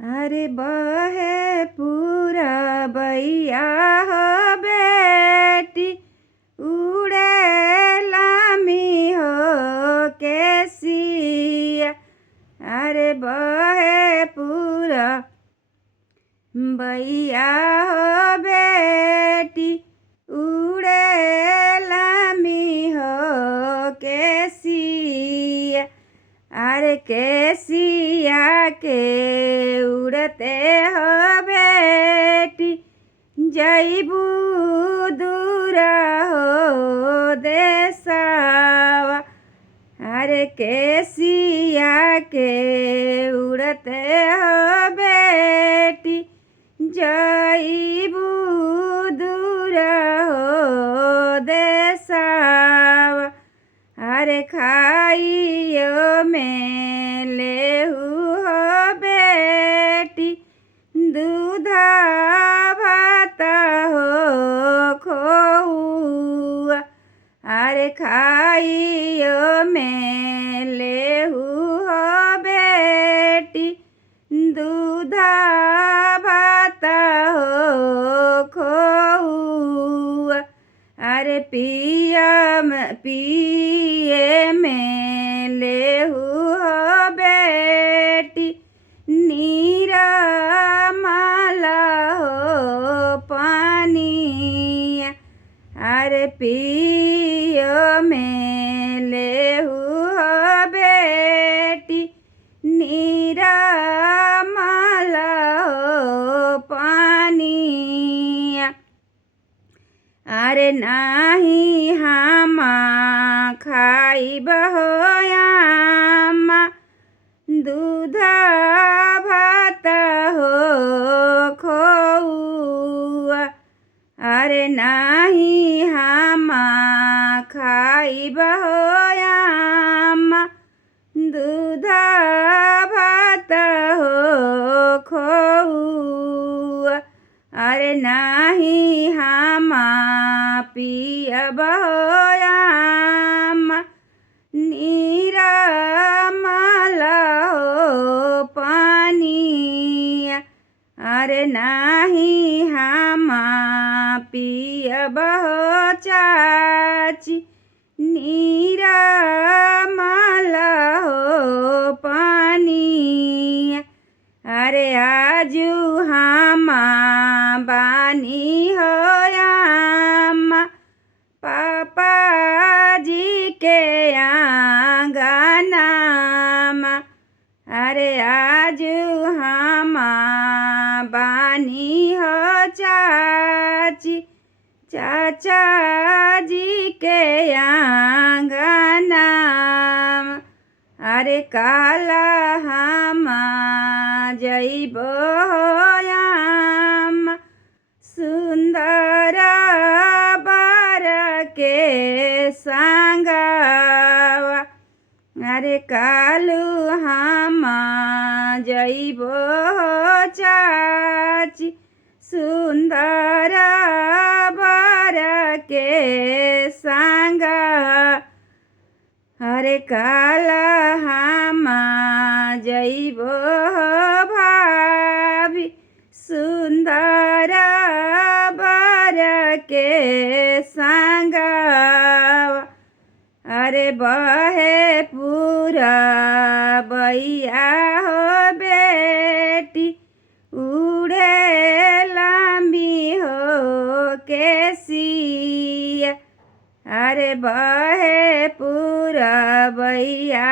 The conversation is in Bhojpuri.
अरे बहे पूरा बैया हो बेटी उड़े लामी हो केसिया। अरे बहे पूरा बैया हो बेटी उड़े लामी हो केसिया। अरे केसिया के उड़ते हो बेटी जईबू दूरा हो देसावा। अरे केसिया के उड़ते हो बेटी जईबू दूरा हो देसावा। अरे खाइयो में लेहू हो बेटी दूधा भाता हो खोउआ। अरे खाइयो में लेहू हो बेटी दूधा भाता हो खोउआ। अरे पिए में लेहू हो बेटी नीरा माला हो पानी। अरे पियो में लेहू हो बेटी नीरा माला हो पानी। अरे नाही हामा खाइब हो आमा दूधा भाता हो खोउआ। अरे नाही हामा खाइब हो आमा दूधा भाता हो खोउआ। अरे नाही हामा पियब हो आमा नीरा माला हो पानी। अरे नाही हामा पियब हो चाची नीरा माला हो पानी। अरे आजू हामा बानी हो आमा पापा जी के आंगनामा। अरे आजू हामा बानी हो चाची चाचा जी के आंगनामा। अरे काला हामा जइबो आमा सुंदर बर के संगवा। अरे कालू हामा जइबो चाची सुंदर बर के संगवा। अरे काला हामा जइबो भाभी सुंदर बर के संगवा। अरे बहे पूरा बैया हो बेटी उड़े लामी हो केसिया। अरे बहे पूरा बैया